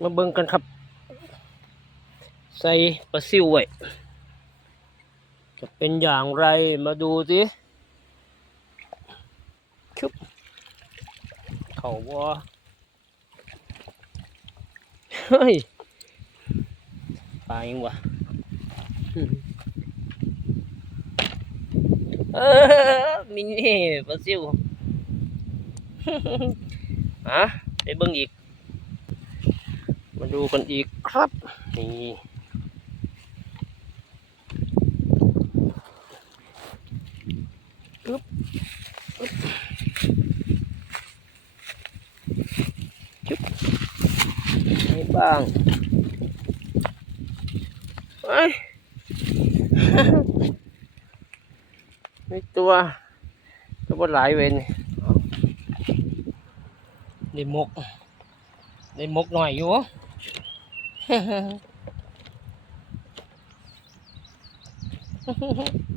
มาเบิ่งกันครับ ใส่ปลาซิวไว้จะเป็นอย่างไรมาดูสิชุบเขาว่าเฮ้ยปลายังวะเออมินี่ปลาซิวฮะไปเบิ่งอีก ดูกันอีกครับ นี่อึ๊บอึ๊บจุ๊บให้บ้างไปนี่ตัว ตัวบดหลายเวนได้มก ได้มกหน่อยอยู่ 嘿嘿嘿嘿嘿